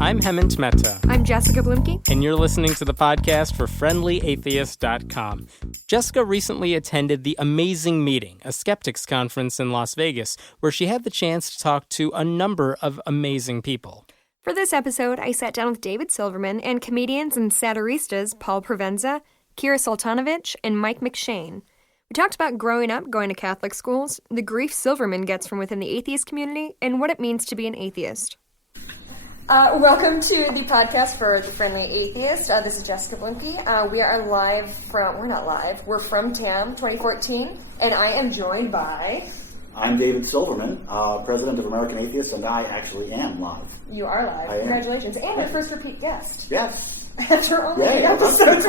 I'm Hemant Mehta. I'm Jessica Bluemke. And you're listening to the podcast for FriendlyAtheist.com. Jessica recently attended the Amazing Meeting, a skeptics conference in Las Vegas, where she had the chance to talk to a number of amazing people. For this episode, I sat down with David Silverman and comedians and satiristas Paul Provenza, Kira Soltanovich, and Mike McShane. We talked about growing up going to Catholic schools, the grief Silverman gets from within the atheist community, and what it means to be an atheist. Welcome to the podcast for the Friendly Atheist. This is Jessica Bluemke. We are live from, we're not live, we're from TAM2014, and I am joined by... I'm David Silverman, President of American Atheists, and I actually am live. You are live. Congratulations. And our first repeat guest. Yes. After only 8 episodes,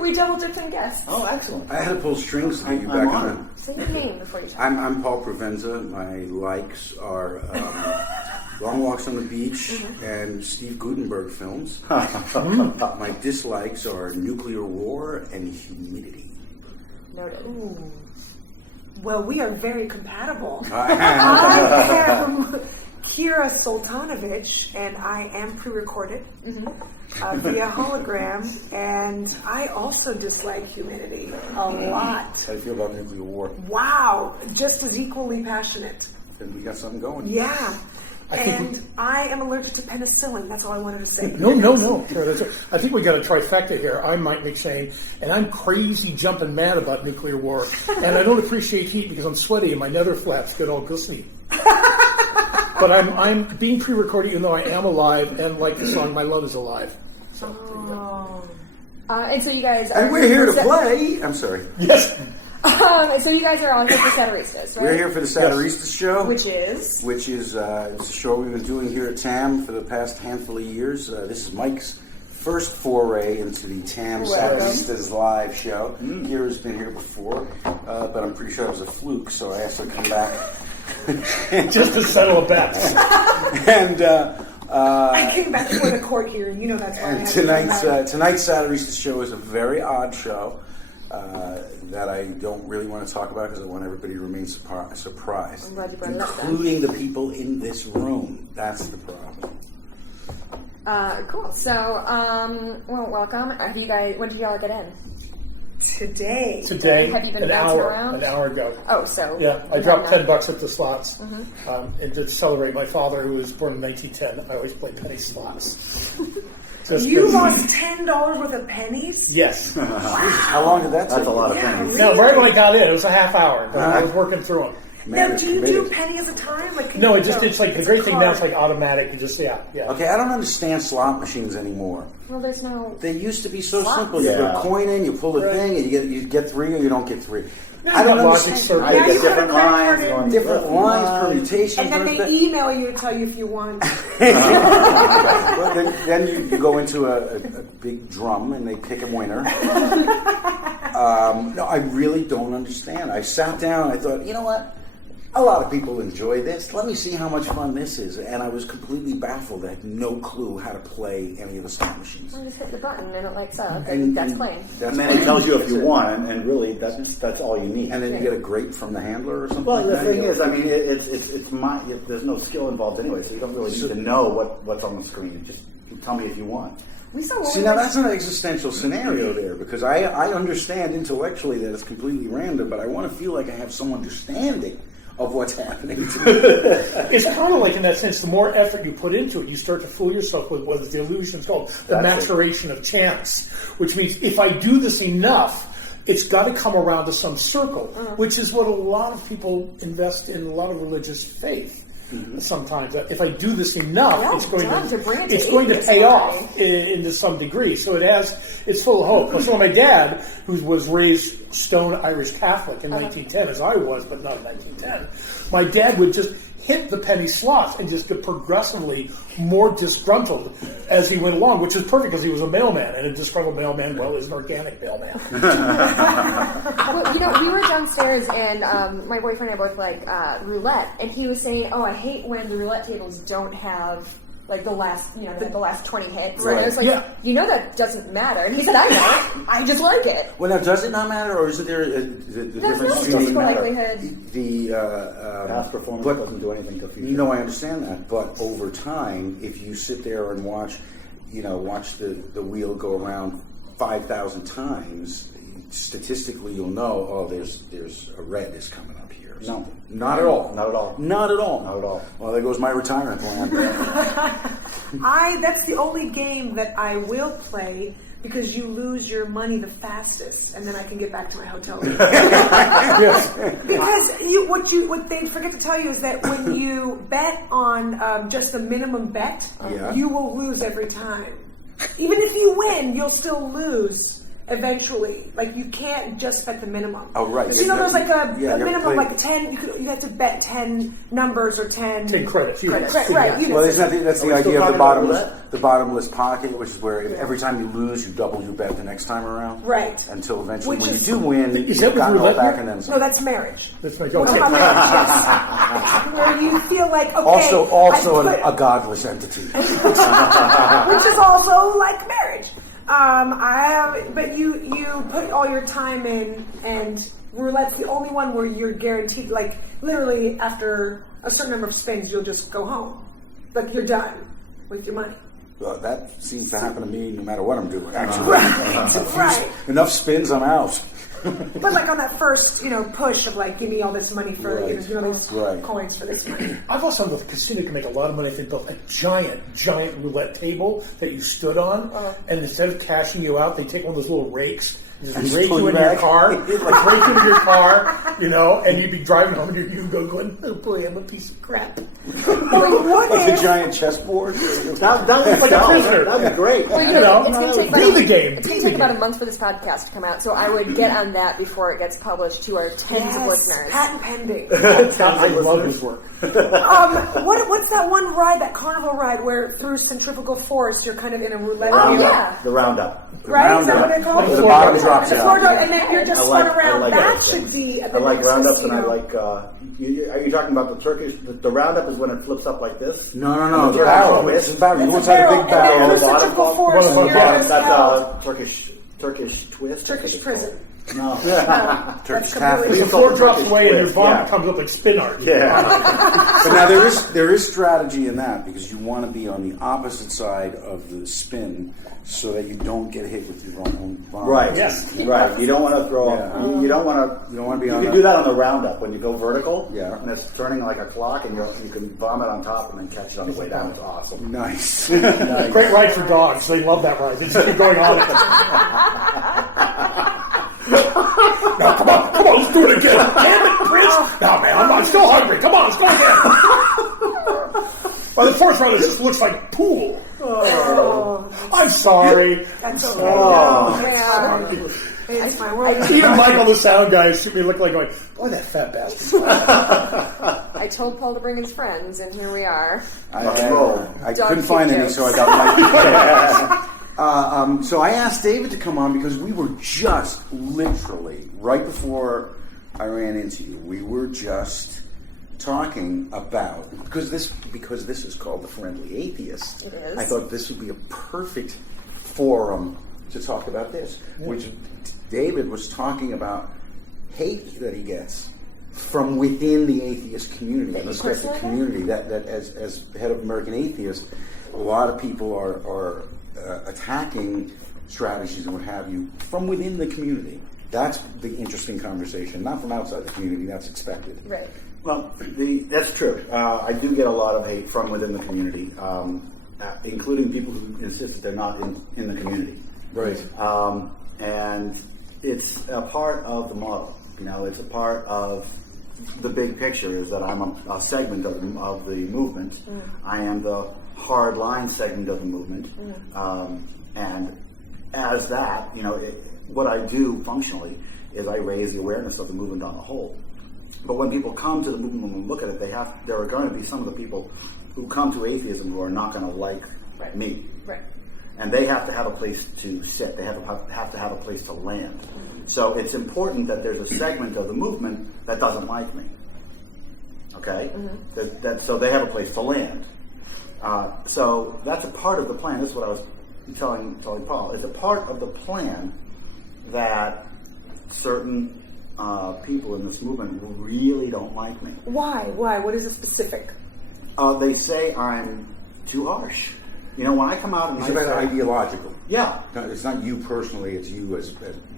we double-dipped in guests. Oh, excellent. I had to pull strings to get you back on. Say your name before you talk. I'm Paul Provenza. My likes are Long Walks on the Beach and Steve Gutenberg films. My dislikes are nuclear war and humidity. Noted. Ooh. Well, we are very compatible. I am Kira Soltanovich, and I am pre-recorded via hologram, and I also dislike humidity a lot. How do you feel about nuclear war? Wow, just as equally passionate. Then we got something going. Yeah. I am allergic to penicillin. That's all I wanted to say. No. I think we got a trifecta here. I'm Mike McShane, and I'm crazy jumping mad about nuclear war. And I don't appreciate heat because I'm sweaty and my nether flaps get all glistening. But I'm being pre-recorded even though I am alive, and like the song My Love Is Alive. And so you guys are... And we're here to play. I'm sorry. Yes. So you guys are on here for Satiristas, right? We're here for the Satiristas show. Which is? It's a show we've been doing here at TAM for the past handful of years. This is Mike's first foray into the TAM Satiristas live show. Kira's been here before, but I'm pretty sure it was a fluke, so I asked her to come back. Just to settle a bet. And I came back for the court hearing. You know that's why. And tonight's Satiristas show is a very odd show. That I don't really want to talk about because I want everybody to remain surprised. I'm glad you brought it up, including the people in this room. That's the problem. Cool. So, welcome. When did y'all get in? Today. Have you been bouncing around? An hour ago. Oh, so... Yeah, I dropped $10 at the slots. And to celebrate my father, who was born in 1910, I always play penny slots. You lost $10 worth of pennies? Yes. How long did that take? That's a lot of pennies. Really? Now, right when I got in, it was a half hour. But I was working through them. Now, do you do penny at a time? No, it's like the great thing now. It's like automatic. You just yeah. Okay, I don't understand slot machines anymore. Well, there's no. They used to be so slots. simple. You put a coin in, you pull the thing, and you get 3 or you don't get 3. No, I don't understand. I get different lines. Different lines, permutations. And then they email you to tell you if you won. Well, then you go into a big drum and they pick a winner. No, I really don't understand. I sat down and I thought, you know what? A lot of people enjoy this. Let me see how much fun this is. And I was completely baffled. I had no clue how to play any of the slot machines. Well, just hit the button and it lights up, and that's playing. And then it tells you if you won, and really that's all you need. And then you get a grape from the handler or something. Well, the thing is, I mean, there's no skill involved anyway, so you don't really need to know what's on the screen. Just tell me if you won. See, now that's an existential scenario there, because I understand intellectually that it's completely random, but I want to feel like I have some understanding of what's happening to me. It's kind of like, in that sense, the more effort you put into it, you start to fool yourself with what the illusion is called, the maturation of chance, which means if I do this enough, it's got to come around to some circle, which is what a lot of people invest in, a lot of religious faith. Sometimes, if I do this enough, it's going to pay off into some degree. So it's full of hope. So my dad, who was raised stone Irish Catholic in 1910, as I was, but not in 1910, my dad would just hit the penny slots and just get progressively more disgruntled as he went along, which is perfect because he was a mailman, and a disgruntled mailman, well, is an organic mailman. Well, we were downstairs, and my boyfriend and I both like roulette, and he was saying, I hate when the roulette tables don't have Like the last, the last 20 hits. Right. And I was like, that doesn't matter. And he said, I know. I just like it. Well, now, does it not matter, or is it there the difference between likelihood. the past performance doesn't do anything to future? No, I understand that, but over time, if you sit there and watch the wheel go around 5,000 times, statistically, you'll know. Oh, there's a red is coming up here. No, not at all. Not at all. Not at all. Not at all. Well, there goes my retirement plan. That's the only game that I will play because you lose your money the fastest, and then I can get back to my hotel room. Because what they forget to tell you is that when you bet on just a minimum bet, you will lose every time. Even if you win, you'll still lose. Eventually, like you can't just bet the minimum. Oh, right. So, there's like a minimum, like 10. You have to bet 10 numbers or 10 credits. Right. Well, that's the idea of the bottomless pocket, which is where every time you lose, you double your bet the next time around. Right. Until eventually, when you do win, is you've that gotten all roulette back here? and then some. No, that's marriage. That's marriage. We're talking about marriage, yes. Where you feel like Also a godless entity, which is also like marriage. But you put all your time in, and roulette's the only one where you're guaranteed, like literally after a certain number of spins, you'll just go home. Like you're done with your money. Well, that seems to happen to me no matter what I'm doing, actually. Right. Enough spins, I'm out. But like on that first, push of like, give me all this money for, these coins for this money. I've also known the casino can make a lot of money if they built a giant roulette table that you stood on, and instead of cashing you out, they take one of those little rakes, just rake you into your car, rake into your car, and you'd be driving home and you go going, oh boy, I'm a piece of crap. Like a giant chessboard. That would like a prisoner. That'd be great. Well, it's going to take it's going to take about a month for this podcast to come out, so I would get on that before it gets published to our tens of listeners. Patent pending. I love this work. What's that one ride, that carnival ride, where through centrifugal force you're kind of in a roulette wheel? The roundup. Right? Is that what they call it? The bottom drops out. And then you're just spun around. That should be at the I like next roundups, casino. and I like. Are you talking about the Turkish? The roundup is when it flips up like this. No. The barrel. twist. It's a barrel. You It's want a to have a barrel, big barrel. and then the bottom centrifugal fall. force. Well, You're That's held. Turkish twist. Turkish prison. No. Turkish That's taffy. completely- The floor drops away and your twist, vomit yeah. comes up like spin art. Yeah. But now there is strategy in that, because you want to be on the opposite side of the spin so that you don't get hit with your own vomit. Right. Yes. Right. You don't want to throw. Yeah. You don't want to. You don't want to be You on can that. do that on the roundup when you go vertical. Yeah. And it's turning like a clock, and you can vomit on top and then catch it on the way down. It's awesome. Nice. Great ride for dogs. They love that ride. They just keep going on it. Now, come on, let's do it again. Damn it, Prince. No, man, I'm still hungry. Come on, let's go again. By the fourth round, it just looks like pool. I'm sorry. That's okay. Oh, It's my world. even Michael, the sound guy, should be looking like going, boy, that fat bastard. I told Paul to bring his friends, and here we are. I Dog couldn't find food any, jokes. so I got my. So I asked David to come on because we were just literally right before I ran into you. We were just talking about because this is called the Friendly Atheist. It is. I thought this would be a perfect forum to talk about this, which David was talking about hate that he gets from within the atheist community, the skeptic community. That as head of American Atheists, a lot of people are attacking strategies and what have you from within the community. That's the interesting conversation, not from outside the community. That's expected. Right. Well, that's true. I do get a lot of hate from within the community, including people who insist that they're not in the community. Right. And it's a part of the model. It's a part of the big picture. Is that I'm a segment of the movement. I am the hard line segment of the movement, and as that, what I do functionally is I raise the awareness of the movement on the whole. But when people come to the movement and look at it, there are going to be some of the people who come to atheism who are not going to like me. Right. And they have to have a place to sit. They have to have a place to land. So it's important that there's a segment of the movement that doesn't like me. Okay? So they have a place to land. So that's a part of the plan. This is what I was telling Paul. It's a part of the plan that certain people in this movement really don't like me. Why? What is the specific? They say I'm too harsh. You know, when I come out and It's about ideological. Yeah. No, it's not you personally, it's you as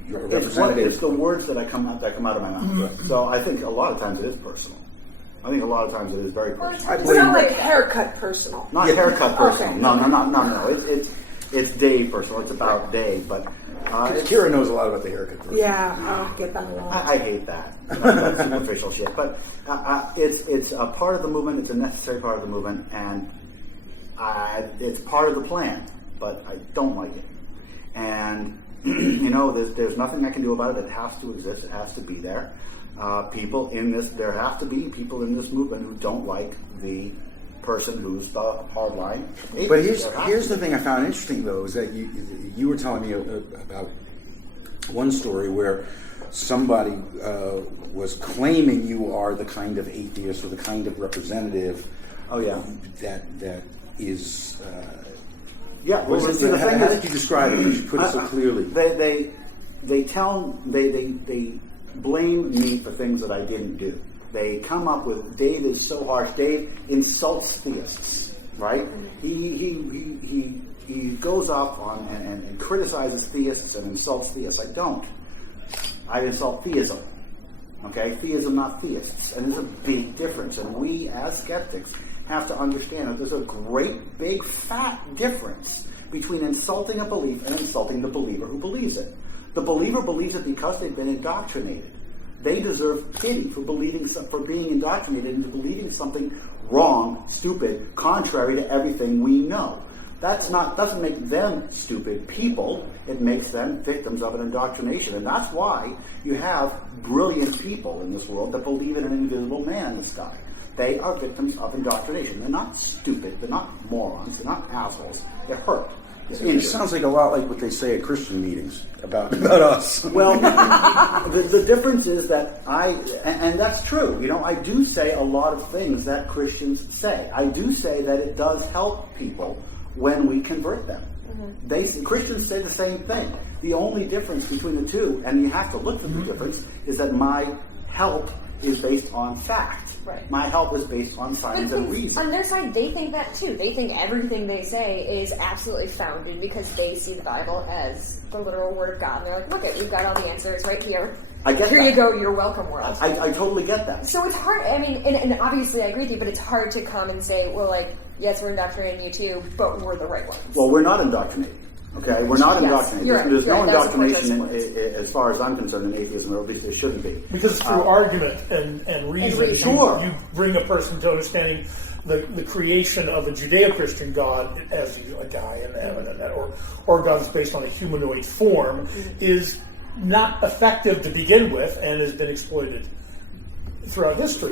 your It's representative. the words that come out of my mouth. Mm-hmm. So I think a lot of times it is personal. I think a lot of times it is very personal. It's not like haircut personal. Not haircut personal. Okay. No. It's Dave personal. It's about Dave. But Kira knows a lot about the haircut person. Yeah, I get that a lot. I hate that. That's superficial shit. But it's a part of the movement. It's a necessary part of the movement, and it's part of the plan. But I don't like it. And you know, there's nothing I can do about it. It has to exist. It has to be there. There have to be people in this movement who don't like the person who's the hardline atheist. But here's the thing I found interesting, though, is that you were telling me about one story where somebody was claiming you are the kind of atheist or the kind of representative. Oh yeah, that is. Yeah. How did you describe it? You should put it so clearly. They blame me for things that I didn't do. They come up with Dave is so harsh. Dave insults theists, right? He goes off on and criticizes theists and insults theists. I don't. I insult theism. Okay, theism, not theists, and there's a big difference. And we, as skeptics, have to understand that there's a great, big, fat difference between insulting a belief and insulting the believer who believes it. The believer believes it because they've been indoctrinated. They deserve pity for being indoctrinated into believing something wrong, stupid, contrary to everything we know. Doesn't make them stupid people. It makes them victims of an indoctrination. And that's why you have brilliant people in this world that believe in an invisible man in the sky. They are victims of indoctrination. They're not stupid. They're not morons. They're not assholes. They're hurt. It sounds like a lot like what they say at Christian meetings about us. Well, the difference is that and that's true. You know, I do say a lot of things that Christians say. I do say that it does help people when we convert them. Mm-hmm. Christians say the same thing. The only difference between the two, and you have to look for the difference, is that my help is based on fact. Right. My help is based on science and reason. On their side, they think that too. They think everything they say is absolutely founded because they see the Bible as the literal word of God. And they're like, look, we've got all the answers right here. I get here that. You go, you're welcome, world. I totally get that. So it's hard, I mean, and obviously I agree with you, but it's hard to come and say, well, like, yes, we're indoctrinating you too, but we're the right ones. Well, we're not indoctrinated. Okay, we're not indoctrinated. Right. There's no right. indoctrination as far as I'm concerned in atheism, or at least there shouldn't be. Because through argument and reason, Sure. you bring a person to understanding the creation of a Judeo-Christian God as a guy in heaven, or God is based on a humanoid form, is not effective to begin with and has been exploited throughout history.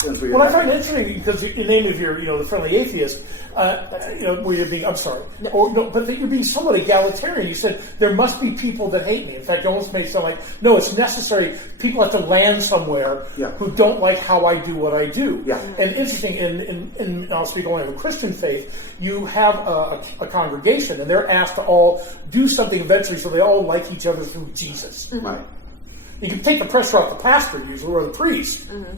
Since we Well, I find it interesting because the name of your, the friendly atheist, where you're being, I'm sorry, but that you're being somewhat egalitarian. You said there must be people that hate me. In fact, it almost made it sound like, no, it's necessary. People have to land somewhere who don't like how I do what I do. Yeah. And interesting, in I'll speak only of a Christian faith, you have a congregation, and they're asked to all do something eventually so they all like each other through Jesus. Mm-hmm. Right. You can take the pressure off the pastor usually, or the priest. Mm-hmm.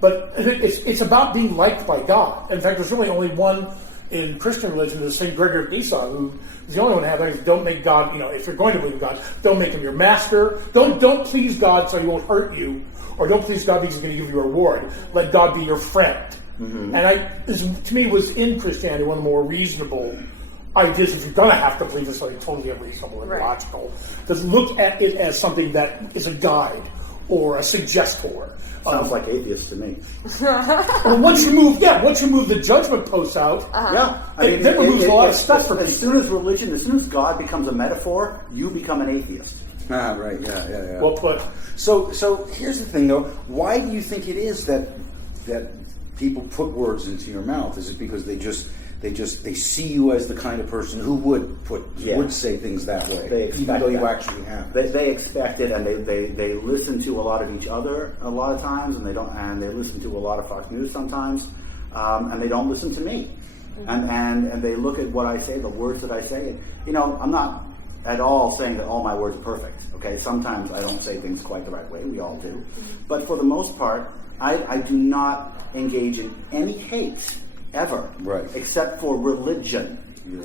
But it's about being liked by God. In fact, there's really only one in Christian religion, is St. Gregory of Nyssa, who is the only one to have that. Don't make God, if you're going to believe in God, don't make him your master. Don't please God so he won't hurt you, or don't please God because he's going to give you a reward. Let God be your friend. Mm-hmm. And this, to me, was in Christianity one of the more reasonable ideas. If you're going to have to believe in something totally unreasonable and illogical, to look at it as something that is a guide or a suggestor. Sounds like atheists to me. Well, once you move the judgment posts out, then it removes a lot of stuff for people. As soon as God becomes a metaphor, you become an atheist. Ah, right, yeah. Well put. So here's the thing, though. Why do you think it is that people put words into your mouth? Is it because they see you as the kind of person who would say things that way, even though you actually have? They expect it, and they listen to a lot of each other a lot of times, and they listen to a lot of Fox News sometimes. and they don't listen to me. And they look at what I say, the words that I say. And, I'm not at all saying that all my words are perfect. Okay, sometimes I don't say things quite the right way. We all do. But for the most part, I do not engage in any hate ever, except for religion.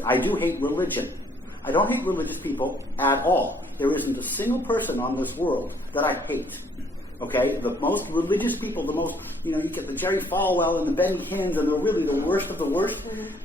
I do hate religion. I don't hate religious people at all. There isn't a single person on this world that I hate. Okay, the most religious people, the most, you get the Jerry Falwell and the Benny Hinn's, and they're really the worst of the worst.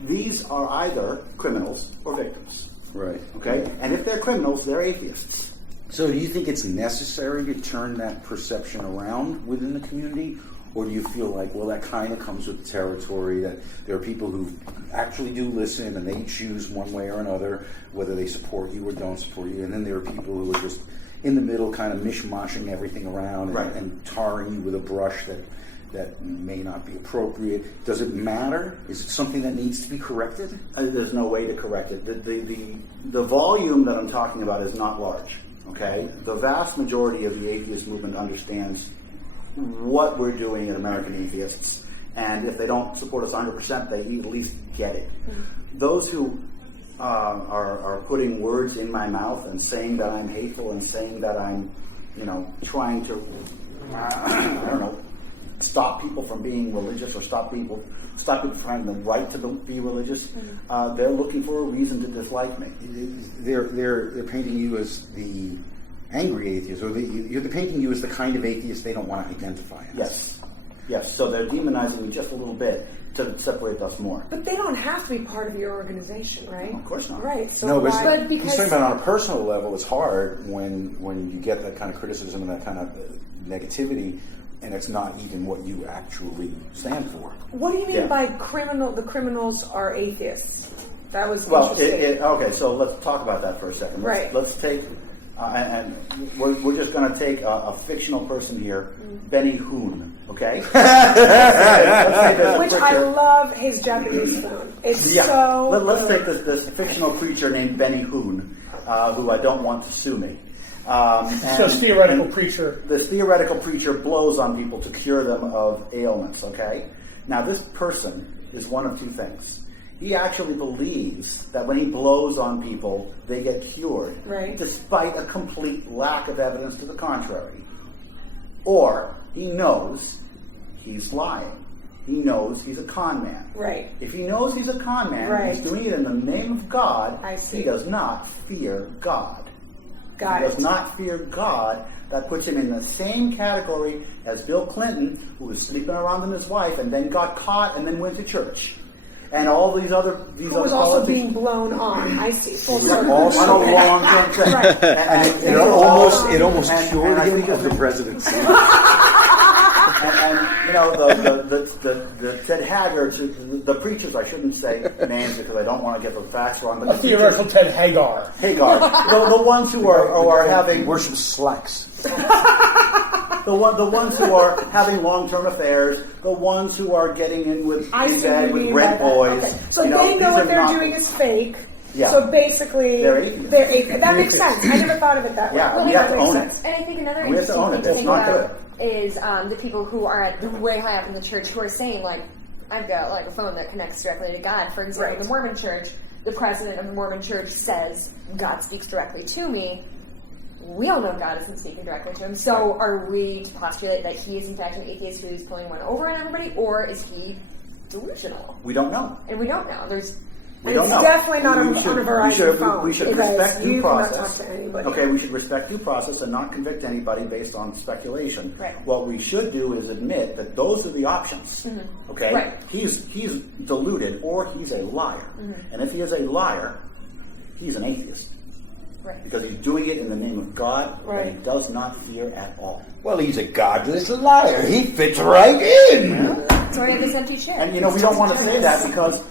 These are either criminals or victims. Right. Okay, and if they're criminals, they're atheists. So do you think it's necessary to turn that perception around within the community? Or do you feel like, well, that kind of comes with the territory, that there are people who actually do listen and they choose one way or another, whether they support you or don't support you, and then there are people who are just in the middle, kind of mishmashing everything around and tarring you with a brush that may not be appropriate. Does it matter? Is it something that needs to be corrected? There's no way to correct it. The volume that I'm talking about is not large. Okay, the vast majority of the atheist movement understands what we're doing at American Atheists, and if they don't support us 100%, they at least get it. Those who are putting words in my mouth and saying that I'm hateful and saying that I'm, trying to, stop people from being religious or stop people from having the right to be religious, they're looking for a reason to dislike me. They're painting you as the angry atheist, or they're painting you as the kind of atheist they don't want to identify as. Yes. So they're demonizing me just a little bit to separate us more. But they don't have to be part of your organization, right? Of course not. Right. So no, but he's talking about on a personal level. It's hard when you get that kind of criticism and that kind of negativity, and it's not even what you actually stand for. What do you mean by criminal? The criminals are atheists. That was interesting. Okay, so let's talk about that for a second. Let's take. And we're just going to take a fictional person here, Benny Hoon, okay? Which I love his Japanese phone. It's so Let's take this fictional creature named Benny Hoon, who I don't want to sue me. Theoretical preacher. This theoretical preacher blows on people to cure them of ailments, okay? Now, this person is one of two things. He actually believes that when he blows on people, they get cured, despite a complete lack of evidence to the contrary. Or he knows he's lying. He knows he's a con man. Right. If he knows he's a con man, he's doing it in the name of God, he does not fear God. He does not fear God. That puts him in the same category as Bill Clinton, who was sleeping around with his wife and then got caught and then went to church. And all these other was also being blown on. I see. Full circle. Also a long-term thing. It almost cured him of the presidency. The Ted Haggard, the preachers, I shouldn't say names because I don't want to get the facts wrong. But a theoretical Ted Hagar. The ones who are having worship slacks. The ones who are having long-term affairs, the ones who are getting in bed with rent boys. Okay. So they know what they're doing is fake. Yeah. So basically, they're atheists. That makes sense. I never thought of it that way. Yeah, we have to own it. And I think another we interesting thing to think about is the people who are way high up in the church who are saying, like, I've got like a phone that connects directly to God. For example, the Mormon Church, the president of the Mormon Church says, God speaks directly to me. We all know God isn't speaking directly to him. So are we to postulate that he is in fact an atheist who is pulling one over on everybody, or is he delusional? We don't know. And we don't know. We don't know. Definitely not on a Verizon phone. We should respect due process. Cannot talk to anybody. Okay, we should respect due process and not convict anybody based on speculation. Right. What we should do is admit that those are the options. Mm-hmm. Okay? Right. He's deluded or he's a liar. Mm-hmm. And if he is a liar, he's an atheist. Right. Because he's doing it in the name of God that he does not fear at all. Well, he's a godless liar. He fits right in. So we have this empty chair. And we don't want to say that because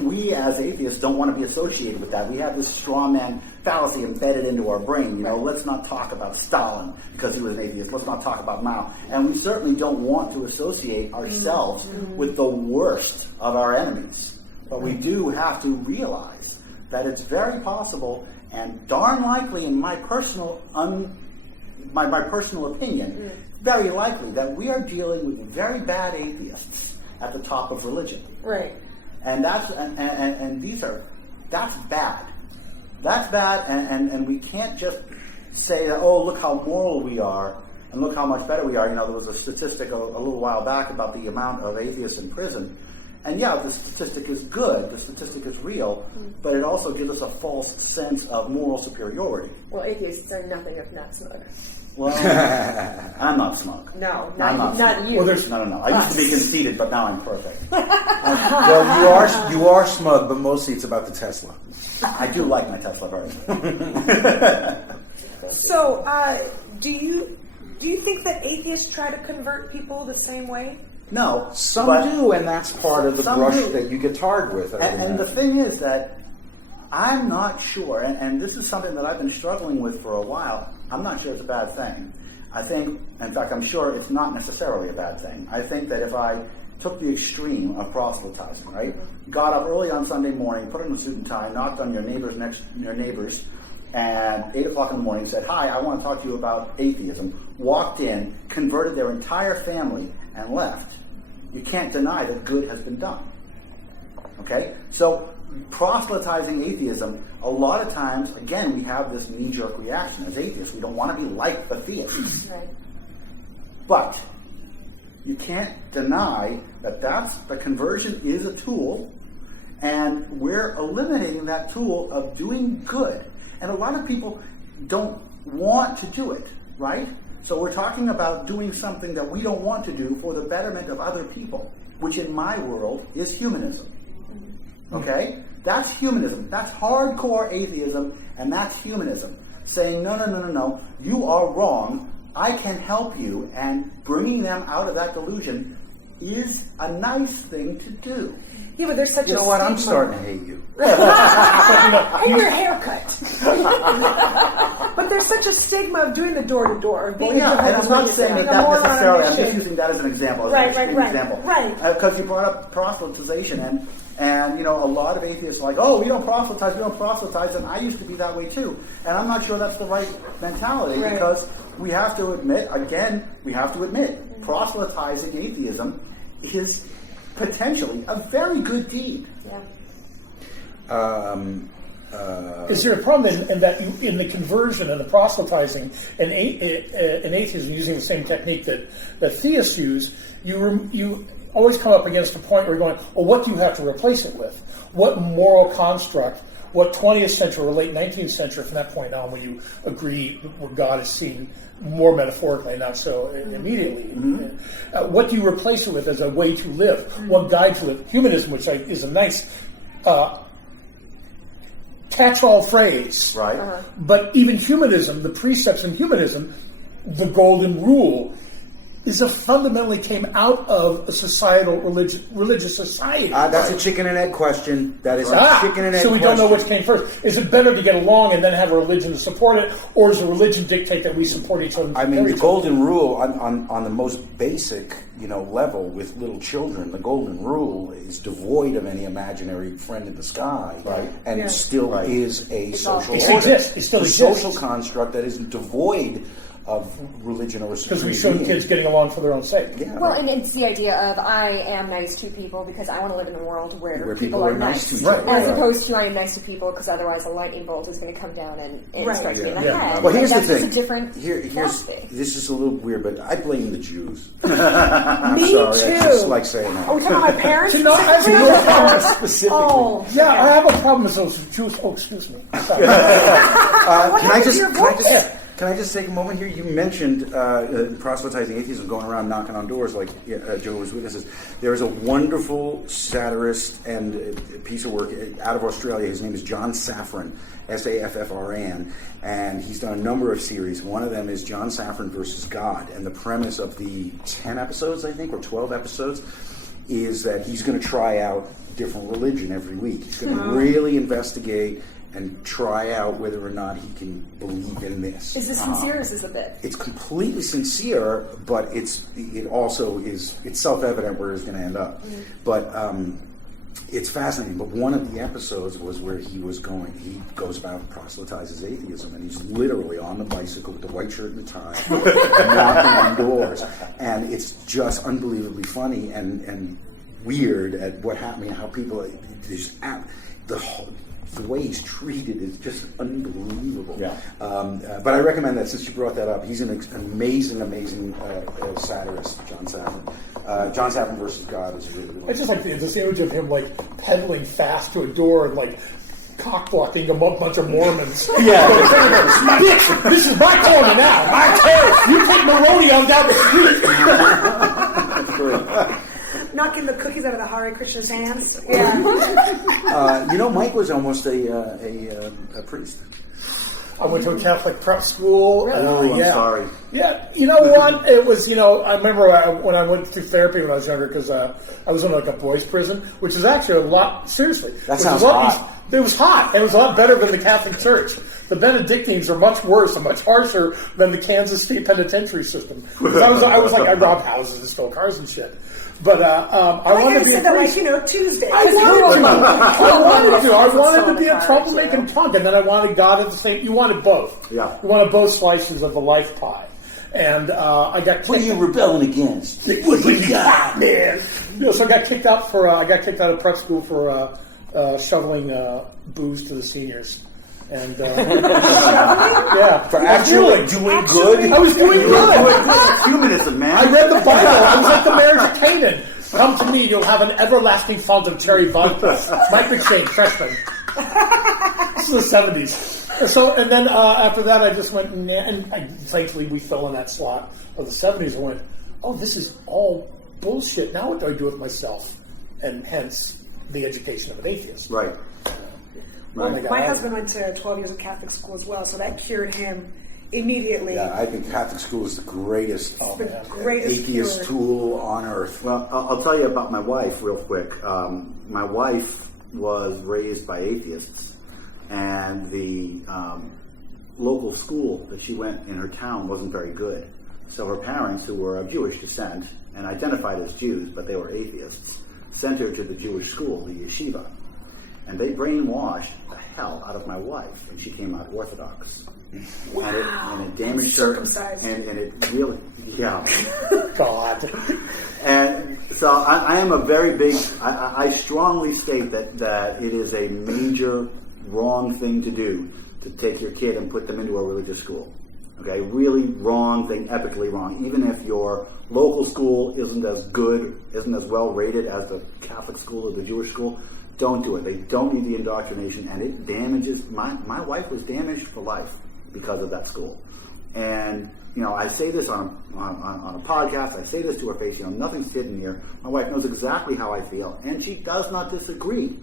we as atheists don't want to be associated with that. We have this straw man fallacy embedded into our brain. Let's not talk about Stalin because he was an atheist. Let's not talk about Mao. And we certainly don't want to associate ourselves with the worst of our enemies. But we do have to realize that it's very possible and darn likely, in my personal opinion, very likely that we are dealing with very bad atheists at the top of religion. Right. And that's bad. That's bad, and we can't just say, oh, look how moral we are, and look how much better we are. There was a statistic a little while back about the amount of atheists in prison. And yeah, the statistic is good, the statistic is real, but it also gives us a false sense of moral superiority. Well, atheists are nothing if not smug. Well, I'm not smug. No, not you. Well, No. I used to be conceited, but now I'm perfect. Well, you are smug, but mostly it's about the Tesla. I do like my Tesla very much. So, do you think that atheists try to convert people the same way? No. Some but do, and that's part of the some brush do. that you get tarred with. And the thing is that I'm not sure, and this is something that I've been struggling with for a while, I'm not sure it's a bad thing. I think, in fact, I'm sure it's not necessarily a bad thing. I think that if I took the extreme of proselytizing, right? Got up early on Sunday morning, put on a suit and tie, knocked on your neighbors, and 8 o'clock in the morning said, hi, I want to talk to you about atheism, walked in, converted their entire family, and left. You can't deny that good has been done. Okay? So, proselytizing atheism, a lot of times, again, we have this knee-jerk reaction as atheists. We don't want to be like the theists. Right. But you can't deny that the conversion is a tool, and we're eliminating that tool of doing good. And a lot of people don't want to do it, right? So we're talking about doing something that we don't want to do for the betterment of other people, which in my world is humanism. Okay? That's humanism. That's hardcore atheism, and that's humanism. Saying, no, you are wrong, I can help you, and bringing them out of that delusion is a nice thing to do. Yeah, but there's such a You know what? I'm stigma. starting to hate you. And your haircut. But there's such a stigma of doing the door-to-door. Well, yeah, and I'm not saying that necessarily. I'm just using that as an example. Right. Right. Because you brought up proselytization, and a lot of atheists are like, oh, we don't proselytize, and I used to be that way too. And I'm not sure that's the right mentality, because we have to admit, proselytizing atheism is potentially a very good deed. Yeah. Is there a problem in that in the conversion and the proselytizing and atheism using the same technique that theists use, you always come up against a point where you're going, well, what do you have to replace it with? What moral construct, what 20th century or late 19th century from that point on, when you agree where God is seen more metaphorically, not so immediately. What do you replace it with as a way to live? What guide to live? Humanism, which is a nice catch-all phrase. Right. But even humanism, the precepts in humanism, the golden rule, fundamentally came out of a societal religious society. That's a chicken and egg question. That is a chicken and egg question. So we don't know which came first. Is it better to get along and then have a religion to support it, or does a religion dictate that we support each other? I mean, the golden rule on the most basic, level with little children, the golden rule is devoid of any imaginary friend in the sky, right? And still is a social It order. exists. It still a exists. social construct that is devoid of religion or because we showed kids getting along for their own sake. Yeah, well, and it's the idea of I am nice to people because I want to live in a world where people are nice to each other. as opposed to I am nice to people because otherwise a lightning bolt is going to come down and strike me in the head. Well, here's the that's thing. Just a different philosophy. This is a little weird, but I blame the Jews. Me sorry, too. I just like saying that. Are we talking about my parents? I have no problem specifically. Oh, yeah, I have a problem with those Jews. Oh, excuse me. Sorry. Can I just take a moment here? You mentioned proselytizing atheism, going around knocking on doors like Jehovah's Witnesses. There is a wonderful satirist and piece of work out of Australia. His name is John Safran, Saffran, and he's done a number of series. One of them is John Safran versus God, and the premise of the 10 episodes, I think, or 12 episodes, is that he's going to try out different religion every week. He's going to really investigate and try out whether or not he can believe in this. Is this sincere or is this a bit? It's completely sincere, but it's self-evident where it's going to end up. But it's fascinating. But one of the episodes was where he goes about and proselytizes atheism, and he's literally on the bicycle with the white shirt and the tie, knocking on doors. And it's just unbelievably funny and weird at what happened. How people the way he's treated is just unbelievable. Yeah. But I recommend that, since you brought that up. He's an amazing satirist, John Safran. John Safran versus God is a really good one. I just like this image of him like pedaling fast to a door and like cock-blocking a bunch of Mormons. Yeah. Bitch, this is my corner now. My turf. You take Merodeon down the street. That's great. Knocking the cookies out of the Hare Krishna's hands. Yeah. Mike was almost a priest. I went to a Catholic prep school. I'm sorry. Yeah, you know what? It was, I remember when I went through therapy when I was younger, because I was in like a boys' prison, which is actually a lot, seriously. That sounds hot. It was hot. It was a lot better than the Catholic Church. The Benedictines are much worse and much harsher than the Kansas State Penitentiary system. Because I was like, I robbed houses and stole cars and shit. But I wanted to be a priest. Tuesday. I wanted to be a troublemaking punk, and then I wanted God at the same. You wanted both. Yeah. You wanted both slices of the life pie, and I got kicked. What are you rebelling against? What do you got, man? So I got kicked out of prep school for shoveling booze to the seniors. And yeah, for actually doing good. I was doing good. Humanism, man. I read the Bible. I was like the marriage of Canaan. Come to me, you'll have an everlasting fount of cherry vodka. Mike McShane, freshman. This is the 70s. So, and then after that, I just went, and thankfully we fell in that slot of the 70s. I went, oh, this is all bullshit. Now what do I do with myself? And hence the education of an atheist. Right. Well, my husband went to 12 years of Catholic school as well, so that cured him immediately. Yeah, I think Catholic school is the greatest, greatest atheist tool on earth. Well, I'll tell you about my wife real quick. My wife was raised by atheists, and the local school that she went in her town wasn't very good. So her parents, who were of Jewish descent and identified as Jews, but they were atheists, sent her to the Jewish school, the yeshiva. And they brainwashed the hell out of my wife, and she came out Orthodox. Wow. And it damaged her. And it really, yeah. God. And so I am a very big, I strongly state that it is a major wrong thing to do to take your kid and put them into a religious school. Okay, really wrong thing, epically wrong. Even if your local school isn't as good, isn't as well rated as the Catholic school or the Jewish school, don't do it. They don't need the indoctrination, and it damages. My wife was damaged for life because of that school. And I say this on a podcast. I say this to her face. Nothing's hidden here. My wife knows exactly how I feel, and she does not disagree.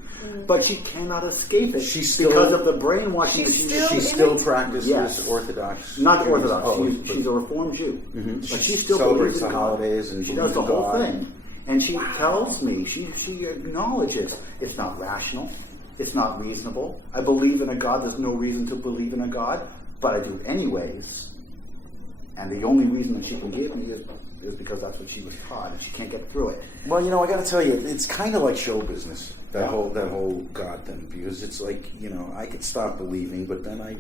But she cannot escape it because of the brainwashing. She still practices Orthodox. Not Orthodox. She's a Reformed Jew, Mm-hmm. but she still celebrates believes in the God. holidays and she does the whole God. thing. And she tells me, she acknowledges it's not rational, it's not reasonable. I believe in a God. There's no reason to believe in a God, but I do anyways. And the only reason that she can give me is because that's what she was taught, and she can't get through it. Well, I got to tell you, it's kind of like show business, that whole God thing, because it's like, I could stop believing, but then I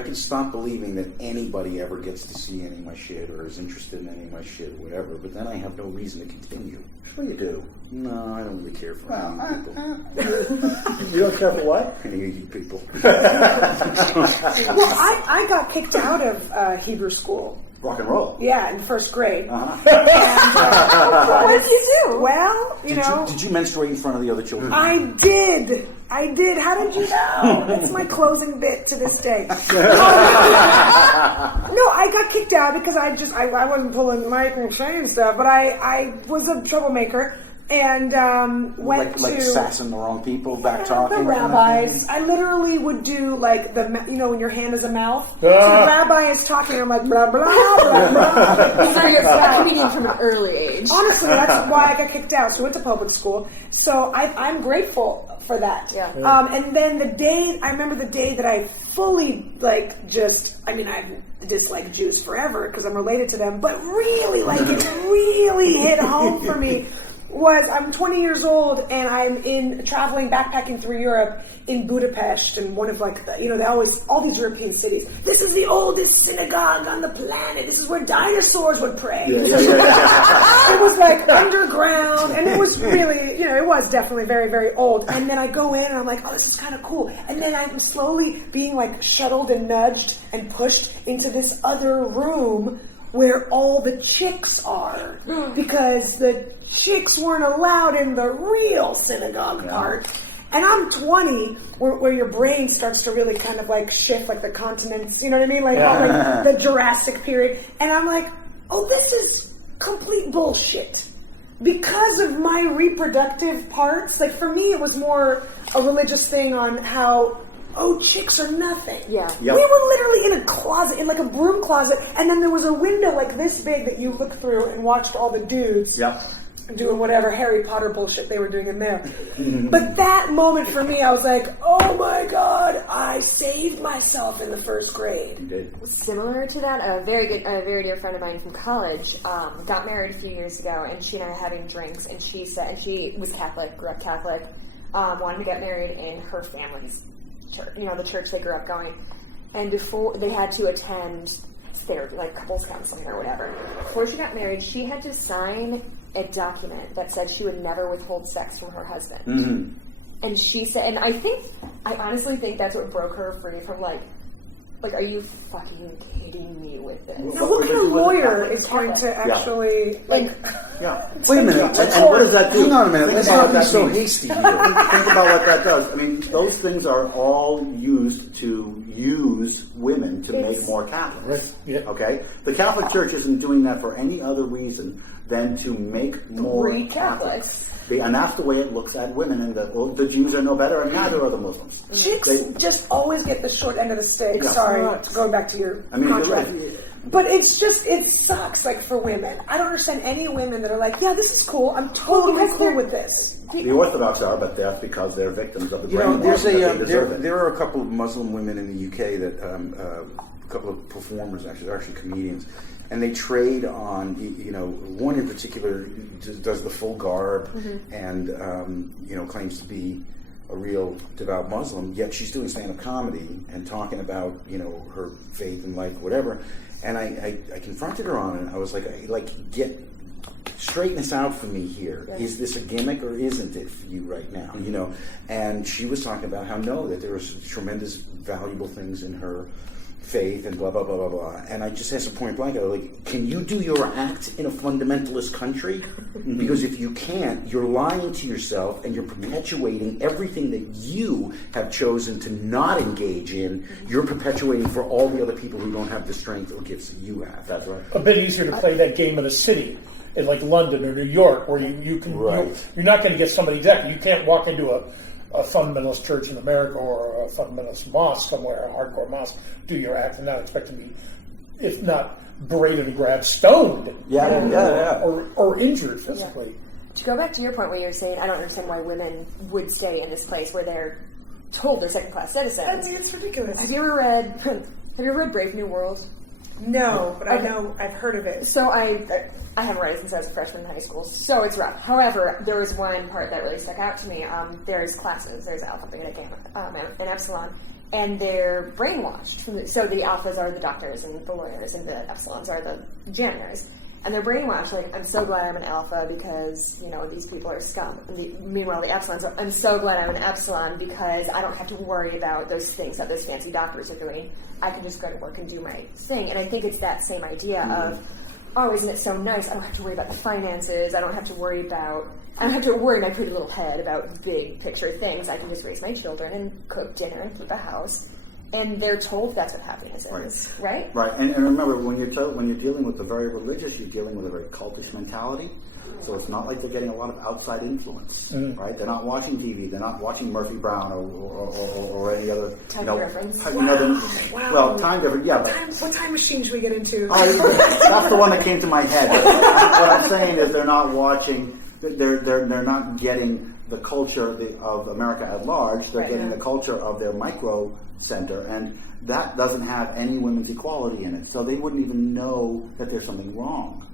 could stop believing that anybody ever gets to see any of my shit or is interested in any of my shit or whatever, but then I have no reason to continue. Sure you do. No, I don't really care for any people. You don't care for what? Any of you people. Well, I got kicked out of Hebrew school. Rock and roll. Yeah, in first grade. Uh-huh. What did you do? Well, Did you menstruate in front of the other children? I did. How did you know? That's my closing bit to this day. No, I got kicked out because I wasn't pulling Mike McShane and stuff, but I was a troublemaker. And went like to sassing the wrong people, back talking. The rabbis. I literally would do like when your hand is a mouth. So the rabbi is talking, and I'm like blah blah blah blah. So you're a comedian from an early age. Honestly, that's why I got kicked out. So I went to public school. So I'm grateful for that. Yeah. And then I remember the day that I fully I dislike Jews forever because I'm related to them, but really it really hit home for me. was I'm 20 years old and I'm traveling backpacking through Europe in Budapest and one of like they always all these European cities. This is the oldest synagogue on the planet. This is where dinosaurs would pray. It was like underground and it was really it was definitely very, very old. And then I go in and I'm like, oh, this is kind of cool. And then I'm slowly being like shuttled and nudged and pushed into this other room where all the chicks are, because the chicks weren't allowed in the real synagogue part. And I'm 20, where your brain starts to really kind of like shift, like the continents, you know what I mean? Like, like the Jurassic period. And I'm like, oh, this is complete bullshit. Because of my reproductive parts, like for me, it was more a religious thing on how, chicks are nothing. Yeah. We were literally in a closet, in like a broom closet, and then there was a window like this big that you looked through and watched all the dudes doing whatever Harry Potter bullshit they were doing in there. But that moment for me, I was like, oh my God, I saved myself in the first grade. You did. Similar to that, a very dear friend of mine from college got married a few years ago, and she and I were having drinks, and she said, and she was Catholic, grew up Catholic, wanted to get married in her family's church, the church they grew up going, and before they had to attend therapy, like couples counseling or whatever. Before she got married, she had to sign a document that said she would never withhold sex from her husband. And she said, and I honestly think that's what broke her free from like, are you fucking kidding me with this? Now, what kind of lawyer is going to actually, Wait a minute, and what does that do? Hang on a minute, let's not be so hasty here. Think about what that does. I mean, those things are all used to use women to make more Catholics. Okay? The Catholic Church isn't doing that for any other reason than to make more Catholics. And that's the way it looks at women, and the Jews are no better, and neither are the Muslims. Chicks just always get the short end of the stick. Sorry, going back to your contract. But it's just, it sucks, like, for women. I don't understand any women that are like, yeah, this is cool, I'm totally cool with this. The Orthodox are, but that's because they're victims of the brainwashing. There are a couple of Muslim women in the UK that, a couple of performers, actually, they're actually comedians, and they trade on, one in particular does the full garb and, claims to be a real devout Muslim, yet she's doing stand-up comedy and talking about, her faith and life, whatever. And I confronted her on it. I was like, straighten this out for me here. Yeah. Is this a gimmick or isn't it for you right now? And she was talking about how that there was tremendous valuable things in her faith and blah, blah, blah, blah, blah. And I just asked her point blank, I was like, can you do your act in a fundamentalist country? Because if you can't, you're lying to yourself and you're perpetuating everything that you have chosen to not engage in. You're perpetuating for all the other people who don't have the strength or gifts that you have. That's right. A bit easier to play that game in a city, in like London or New York, where you can, you're not going to get somebody exactly. You can't walk into a fundamentalist church in America or a fundamentalist mosque somewhere, a hardcore mosque, do your act and not expect to be, if not berated and grabbed, stoned. Or injured physically. Yeah. To go back to your point where you're saying, I don't understand why women would stay in this place where they're told they're second-class citizens. I mean, it's ridiculous. Have you ever read Brave New World? No, but I know, I've heard of it. So I haven't read it since I was a freshman in high school, so it's rough. However, there was one part that really stuck out to me. There's classes, there's Alpha, Beta, Gamma, and Epsilon, and they're brainwashed. So the Alphas are the doctors and the lawyers, and the Epsilons are the janitors. And they're brainwashed, like, I'm so glad I'm an Alpha because, these people are scum. Meanwhile, the Epsilons are, I'm so glad I'm an Epsilon because I don't have to worry about those things that those fancy doctors are doing. I can just go to work and do my thing. And I think it's that same idea of, oh, isn't it so nice? I don't have to worry about the finances. I don't have to worry in my pretty little head about big picture things. I can just raise my children and cook dinner and keep a house. And they're told that's what happiness is, right? Right, and remember, when you're dealing with the very religious, you're dealing with a very cultish mentality. So it's not like they're getting a lot of outside influence, right? They're not watching TV. They're not watching Murphy Brown or any other time difference. Well, time difference. Yeah. What time machine should we get into? That's the one that came to my head. What I'm saying is they're not watching. They're not getting the culture of America at large. They're getting the culture of their micro center, and that doesn't have any women's equality in it. So they wouldn't even know that there's something wrong.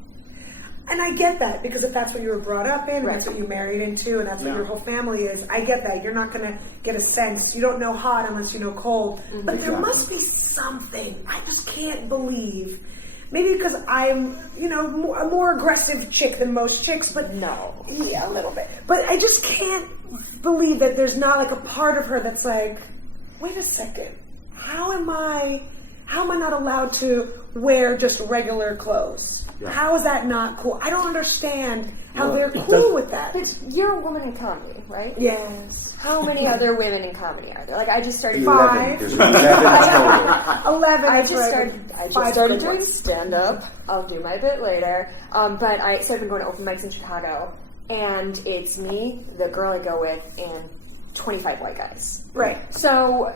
And I get that, because if that's what you were brought up in, and Right. that's what you married into, and that's what your whole family is, I get that. You're not going to get a sense. You don't know hot unless you know cold. But there must be something. I just can't believe. Maybe because I'm, a more aggressive chick than most chicks, but No. yeah, a little bit. But I just can't believe that there's not like a part of her that's like, wait a second, how am I not allowed to wear just regular clothes? Yeah. How is that not cool? I don't understand how they're cool with that. But you're a woman in comedy, right? Yes. How many other women in comedy are there? Like, I just started... 5. There's 11 total. 11. I that's just right. started 5 doing ones. stand-up. I'll do my bit later. So I've been going to open mics in Chicago, and it's me, the girl I go with, and 25 white guys. Right. So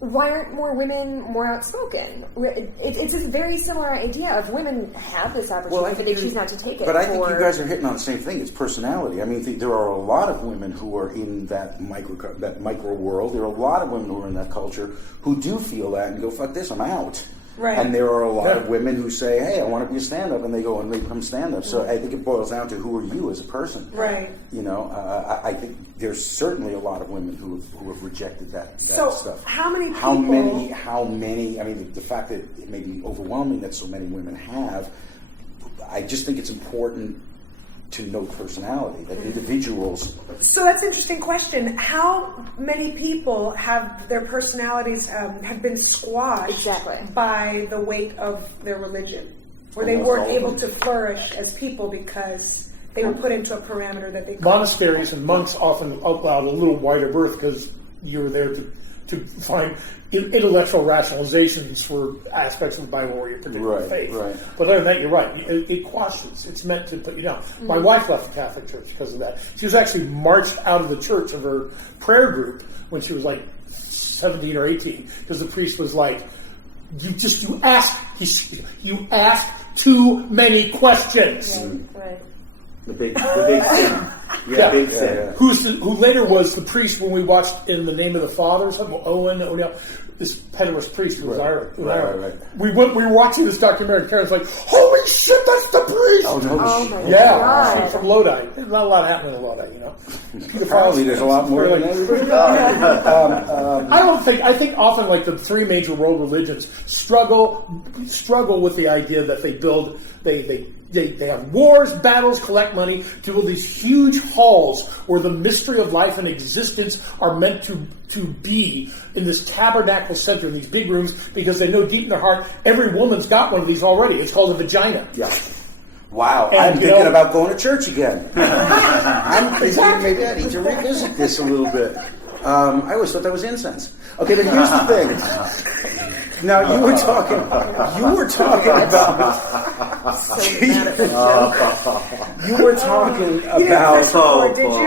why aren't more women more outspoken? It's a very similar idea of women have this opportunity, but they choose not to take it. But I think you guys are hitting on the same thing. It's personality. I mean, there are a lot of women who are in that micro world. There are a lot of women who are in that culture who do feel that and go, fuck this, I'm out. Right. And there are a lot of women who say, hey, I want to be a stand-up, and they go and they become stand-up. So I think it boils down to who are you as a person. Right. I think there's certainly a lot of women who have rejected that So, stuff. how many people... How many, I mean, the fact that it may be overwhelming that so many women have, I just think it's important to note personality, that individuals... So that's an interesting question. How many people have their personalities have been squashed Exactly. by the weight of their religion? Where they Almost weren't all of able them. to flourish as people because they were put into a parameter that they couldn't. Monasteries and monks often allowed a little wider berth because you were there to find intellectual rationalizations for aspects of the Bible or your particular Right, faith. right. But other than that, you're right. It quashes. It's meant to put you down. My wife left the Catholic Church because of that. She was actually marched out of the church of her prayer group when she was like 17 or 18 because the priest was like, you asked too many questions. Right. The big sin. Yeah. Big sin. Who later was the priest when we watched In the Name of the Father or something, Owen, this pederast priest who was Irish. Right. We were watching this documentary and Karen's like, holy shit, that's the priest! Oh my Yeah, God. she's from Lodi. There's not a lot happening in Lodi, Apparently there's a lot more than everybody I think often like the three major world religions struggle with the idea that they have wars, battles, collect money to build these huge halls where the mystery of life and existence are meant to be in this tabernacle center in these big rooms because they know deep in their heart every woman's got one of these already. It's called a vagina. Yeah. Wow, And, I'm thinking about going to church again. I'm thinking maybe I need to revisit this a little bit. I always thought that was incense. Okay, but here's the thing. Now you were talking about. You were talking about. Did you?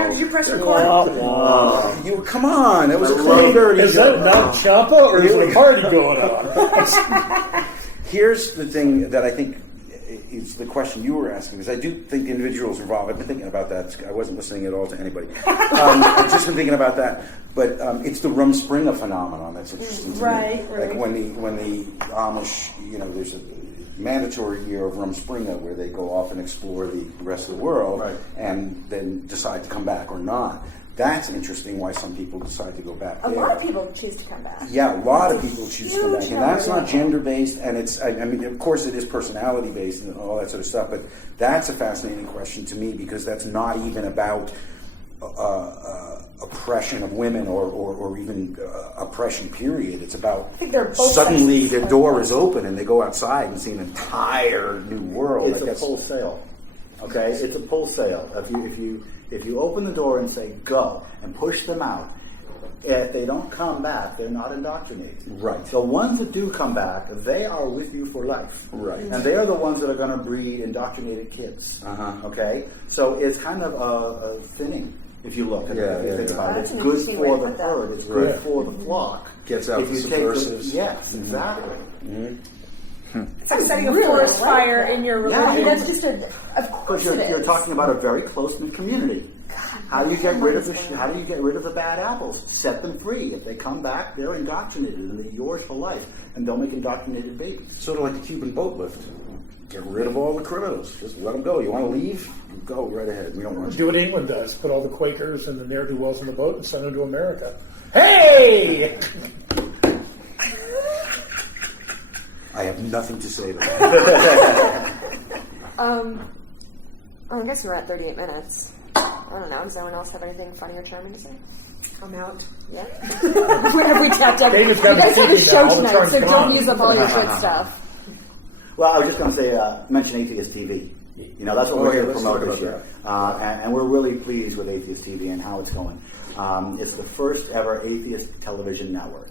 Did you press record? Come on, it was a clean dirty. Is that not Champa or is there a party going on? Here's the thing that I think is the question you were asking, because I do think individuals are involved. I've been thinking about that. I wasn't listening at all to anybody. I've just been thinking about that. But it's the Rumspringa phenomenon that's interesting to me. Right. Like when the Amish, there's a mandatory year of Rumspringa where they go off and explore the rest of the world, right, and then decide to come back or not. That's interesting why some people decide to go back A there. lot of people choose to come back. Yeah, a lot of people choose to come back. huge And that's number. not gender-based, and it's, I mean, of course it is personality-based and all that sort of stuff, but that's a fascinating question to me because that's not even about oppression of women or even oppression, period. It's about think they're both suddenly sexes. their door is open and they go outside and see an entire new world. It's a pull sale. Okay, it's a pull sale. If you open the door and say go and push them out, if they don't come back, they're not indoctrinated. Right. The ones that do come back, they are with you for life. Right. And they are the ones that are going to breed indoctrinated kids. Uh-huh. Okay. So it's kind of a thinning. If you look at it, if you think about it, That's it's an good interesting way for to the put that. herd. It's good Right. for the flock. Gets out If the you take subversives. yes, exactly. It's like setting a Really forest like fire that. in your Yeah. religion. That's just of course Because it is. you're talking about a very close-knit community. God, How do you get rid of the bad apples? Set them free. If they come back, they're indoctrinated and they're yours for life. And don't make indoctrinated babies. Sort of like the Cuban boat lift. Get rid of all the criminals. Just let them go. You want to leave? Go right ahead. We don't want to do what England does. Put all the Quakers and the ne'er-do-wells in the boat and send them to America. Hey! I have nothing to say to that. I guess we're at 38 minutes. I don't know. Does anyone else have anything funny or charming to say? I'm out. Yeah. Have we tapped out? You David's got me guys have a thinking show now. All the tonight, charm's so gone. don't use up all your good stuff. Well, I was just going to say, mention Atheist TV. You know, that's what we're here to promote this year. And we're really pleased with Atheist TV and how it's going. It's the first ever atheist television network.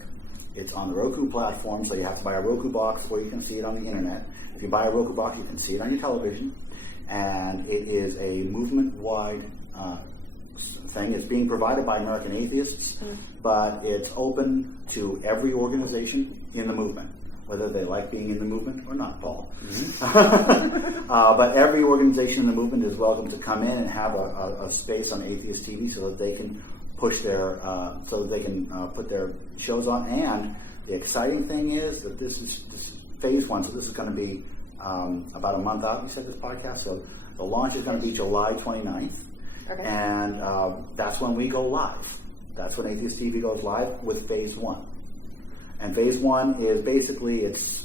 It's on the Roku platform, so you have to buy a Roku box where you can see it on the internet. If you buy a Roku box, you can see it on your television. And it is a movement-wide thing. It's being provided by American Atheists, but it's open to every organization in the movement, whether they like being in the movement or not, Paul. But every organization in the movement is welcome to come in and have a space on Atheist TV so that they can push their, put their shows on. And the exciting thing is that this is phase one, so this is going to be about a month out, you said, this podcast. So the launch is going to be July 29th. Okay. And that's when we go live. That's when Atheist TV goes live with phase one. And phase one is basically it's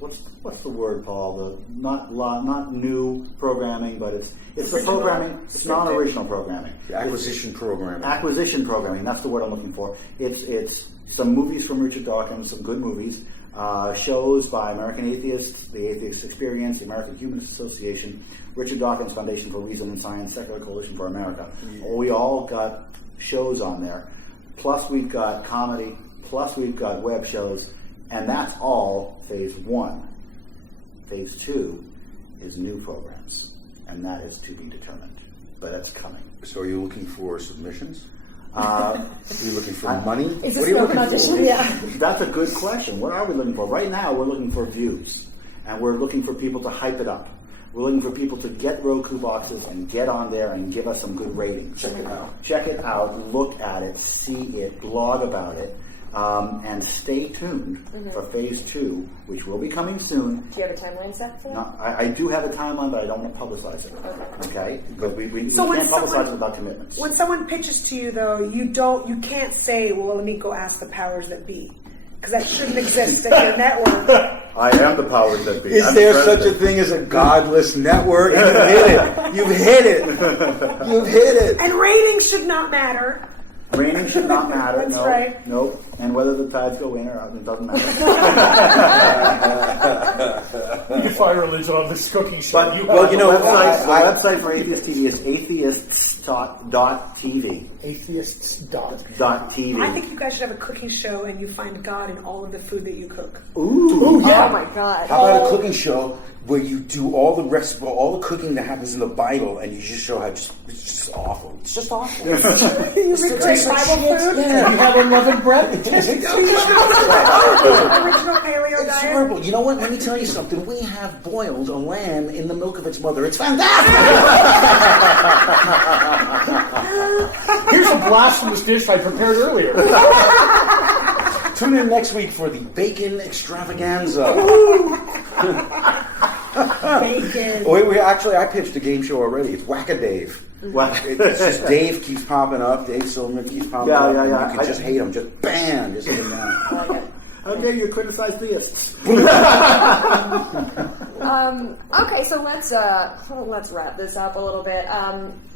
what's the word, Paul? Not new programming, but it's the programming. It's non-original programming. Acquisition programming. Acquisition programming. That's the word I'm looking for. It's some movies from Richard Dawkins, some good movies. Shows by American Atheists, the Atheist Experience, the American Humanist Association, Richard Dawkins Foundation for Reason and Science, Secular Coalition for America. Yeah. We all got shows on there. Plus we've got comedy. Plus we've got web shows. And that's all phase one. Phase two is new programs. And that is to be determined. But that's coming. So are you looking for submissions? Are you looking for money? Is this an open audition? Yeah. That's a good question. What are we looking for? Right now, we're looking for views. And we're looking for people to hype it up. We're looking for people to get Roku boxes and get on there and give us some good ratings. Check it out. Check it out. Look at it. See it. Blog about it. And stay tuned for phase two, which will be coming soon. Do you have a timeline set for that? I do have a timeline, but I don't want to publicize it. Okay? Because we can't publicize it without commitments. When someone pitches to you, though, you can't say, well, let me go ask the powers that be. Because that shouldn't exist at your network. I am the powers that be. Is there such a thing as a godless network? And you've hit it. You've hit it. And ratings should not matter. Ratings should not matter. That's no, right. Nope. And whether the tides go in or out, it doesn't matter. You can fire religion on this cooking show. But the website for Atheist TV is atheists.tv. Atheists.tv. I think you guys should have a cooking show and you find God in all of the food that you cook. Ooh. Yeah. Oh my God. How about a cooking show where you do all the recipe, all the cooking that happens in the Bible, and you just show how it's just awful. It's just awful. You recreate Bible food? Yeah. You have unleavened bread. Original paleo It's diet? horrible. You know what? Let me tell you something. We have boiled a lamb in the milk of its mother. It's fantastic. Here's a blasphemous dish I prepared earlier. Tune in next week for the bacon extravaganza. Bacon. I pitched a game show already. It's Whack-A-Dave. It's just Dave keeps popping up. Dave Silverman keeps popping up. Yeah. And you can just hate him. Just bam. Just hit him down. How dare you criticize theists? Okay, so let's wrap this up a little bit.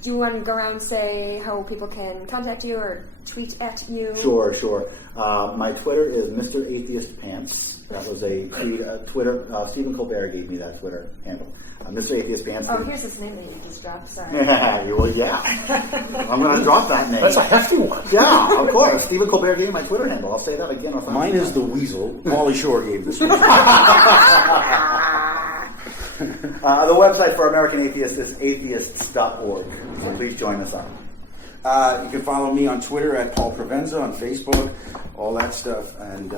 Do you want to go around and say how people can contact you or tweet at you? Sure. My Twitter is Mr. Atheist Pants. That was a tweet. Twitter. Stephen Colbert gave me that Twitter handle. Mr. Atheist Pants. Oh, here's this name that you just dropped. Sorry. Yeah. I'm going to drop that name. That's a hefty one. Yeah, of course. Stephen Colbert gave me my Twitter handle. I'll say that again. Mine is the Weasel. Pauly Shore gave this one. The website for American Atheists is atheists.org. So please join us on. You can follow me on Twitter at Paul Provenza, on Facebook, all that stuff, and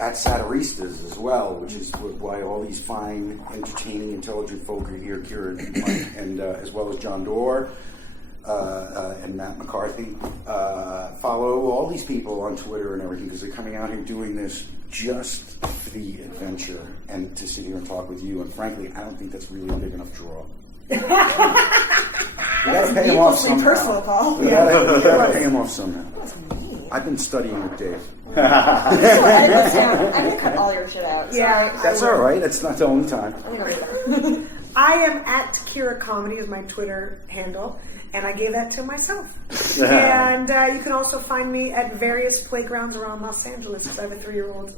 at Satiristas as well, which is why all these fine, entertaining, intelligent folk are here, Kira and Mike, and as well as John Doerr. and Matt McCarthy. Follow all these people on Twitter and everything because they're coming out here doing this just for the adventure and to sit here and talk with you. And frankly, I don't think that's really a big enough draw. We gotta pay him off somehow. Personal call. We gotta pay him off somehow. I've been studying with Dave. I'm gonna cut all your shit out. Yeah. Sorry. That's all right. That's not the only time. I think I'll do that. I am at Kira Comedy is my Twitter handle, and I gave that to myself. And you can also find me at various playgrounds around Los Angeles because I have a 3-year-old.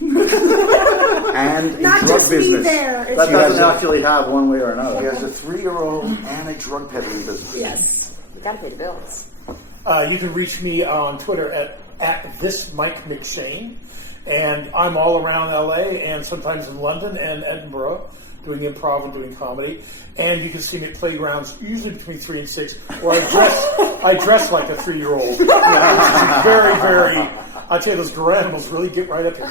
And Not a drug just business. me there. That doesn't actually have one way or He another. has a 3-year-old and a drug peddling business. Yes. We gotta pay the bills. You can reach me on Twitter at this Mike McShane, and I'm all around LA and sometimes in London and Edinburgh doing improv and doing comedy. And you can see me at playgrounds usually between 3 and 6, where I dress like a 3-year-old. Which is very, very. I tell you, those animals really get right up your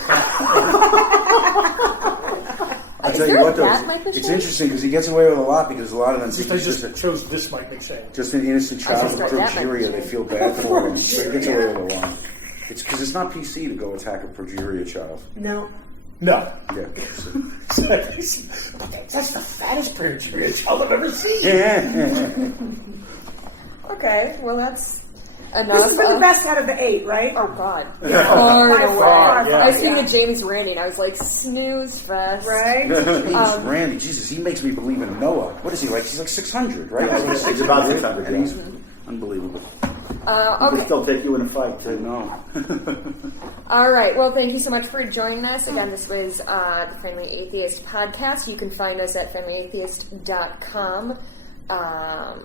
I'll Is tell there you what, a cat though, Mike it's McShane? interesting because he gets away with a lot because a lot of them think I he's just chose this Mike McShane. just an innocent child with start that progeria. Mike They McShane. feel bad for him. But he gets away with a lot. It's because it's not PC to go attack a progeria child. No. No. Yeah. That's the fattest period child I've ever seen. Yeah. Okay, well that's enough. This has been the best out of the 8, right? Oh God. Yeah. Far By away. far, yeah. I was thinking yeah. of Jamie's Randy, and I was like, snooze fest. Right? He's Randy. Jesus, he makes me believe in Noah. What is he like? He's like 600, right? He's about 600, And yeah. he's unbelievable. He Okay. can still take you in a fight, I too. know. All right. Well, thank you so much for joining us. Again, this was the Friendly Atheist podcast. You can find us at friendlyatheist.com. God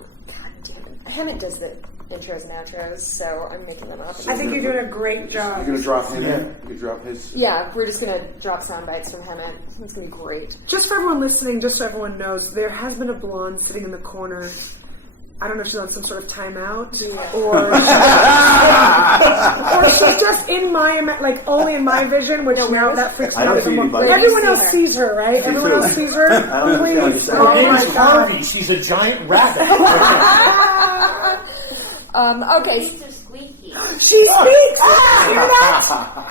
damn it. Hammett does the intros and outros, so I'm making them up. I think you're doing a great job. You're going to drop him in? You drop his? Yeah, we're just going to drop sound bites from Hammett. It's going to be great. Just for everyone listening, just so everyone knows, there has been a blonde sitting in the corner. I don't know if she's on some sort of timeout, or she's just in my, like, only in my vision, which now that freaks me I don't out. see anybody. Everyone See else her. sees her, right? Everyone too. else sees her. I don't understand what Please. you're Her Oh name my is God. Harvey. She's a giant rabbit. Okay. She's so squeaky. She speaks! Hear that?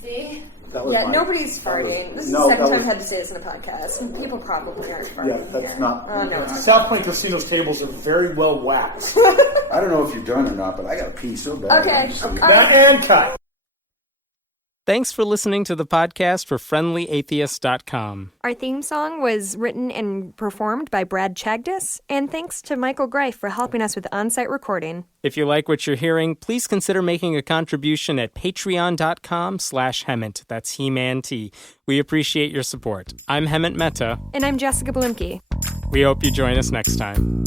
See? That was Yeah, mine. nobody's farting. This is no, the second that time I've was- had to say this in a podcast. People probably aren't farting. Yeah, that's here. not- No, it's South Point Casino's tables are very well waxed. I don't know if you're done or not, but I got to pee so bad. Okay. I'm just leaving. And cut. Thanks for listening to the podcast for friendlyatheist.com. Our theme song was written and performed by Brad Chagdis, and thanks to Michael Greif for helping us with on-site recording. If you like what you're hearing, please consider making a contribution at patreon.com/Hemant. That's He-Man T. We appreciate your support. I'm Hemant Mehta. And I'm Jessica Blimke. We hope you join us next time.